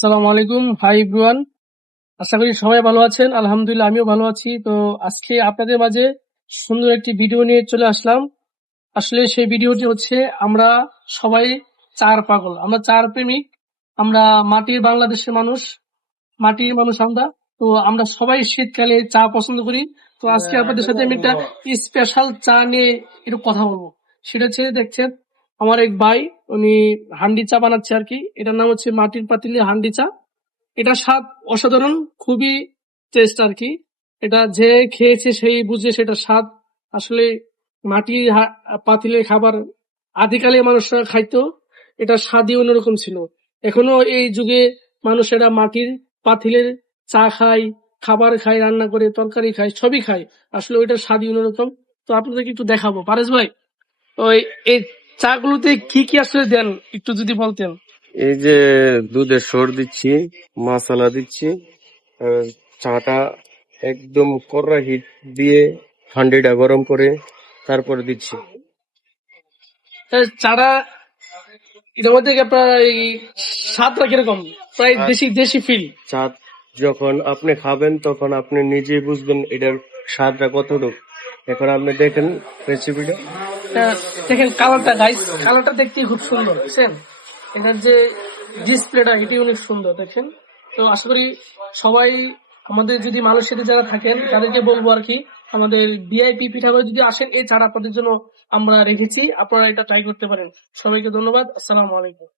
আসসালামু আলাইকুম। Hi everyone. আশা করি সবাই ভালো আছেন। আলহামদুলিল্লাহ আমিও ভালো আছি। তো আজকে আপনাদের মাঝে সুন্দর একটি ভিডিও নিয়ে চলে আসলাম। আসলে সেই ভিডিওটি হচ্ছে আমরা সবাই চার পাগল। আমরা চার প্রেমিক। আমরা মাটির বাংলাদেশের মানুষ। মাটির মানুষ আমরা। তো আমরা সবাই শীতকালে চা পছন্দ করি। তো আজকে আপনাদের সাথে আমি একটা স্পেশাল চা নিয়ে একটু কথা বলবো। সেটা হচ্ছে দেখছেন আমার এক ভাই উনি হান্ডি চা বানাচ্ছে আর কি। এটার নাম হচ্ছে মাটির পাতিলে হান্ডি চা। এটা স্বাদ অসাধারণ, খুবই টেস্ট আর কি। এটা যে খেয়েছে সেই বুঝে সেটা স্বাদ। আসলে মাটির পাতিলের খাবার আদিকালে মানুষরা খাইতো, এটা স্বাদই অন্যরকম ছিল। এখনো এই যুগে মানুষেরা মাটির পাতিলের চা খায়, খাবার খায়, রান্না করে তরকারি খায়, সবই খায়। আসলে ওইটার স্বাদই অন্যরকম। তো আপনাদেরকে একটু দেখাবো পারেশ ভাই। ওই এই চা গুলোতে কি কি আসলে দেন একটু যদি বলতেন। এই যে দুধে সর দিচ্ছি, মশলা দিচ্ছি, আর চাটা একদম কড়া হিট দিয়ে হান্ডিটা গরম করে তারপরে দিচ্ছি। চাটা এটার মধ্যে কি আপনার এই স্বাদটা কিরকম? প্রায় আর দেশি দেশি ফিল। চা যখন আপনি খাবেন তখন আপনি নিজেই বুঝবেন এটার স্বাদটা কতটুকু। এখন আপনি দেখেন রেসিপিটা। দেখেন কালারটা গাইস, কালারটা দেখতে খুব সুন্দর বুঝছেন। এটার যে ডিসপ্লেটা এটি অনেক সুন্দর দেখেন। তো আশা করি সবাই আমাদের যদি মালয়েশিয়াতে যারা থাকেন তাদেরকে বলবো আর কি, আমাদের ভিআইপি পিঠাগড় যদি আসেন এই ছাড়া আপনাদের জন্য আমরা রেখেছি, আপনারা এটা ট্রাই করতে পারেন। সবাইকে ধন্যবাদ। আসসালামু আলাইকুম।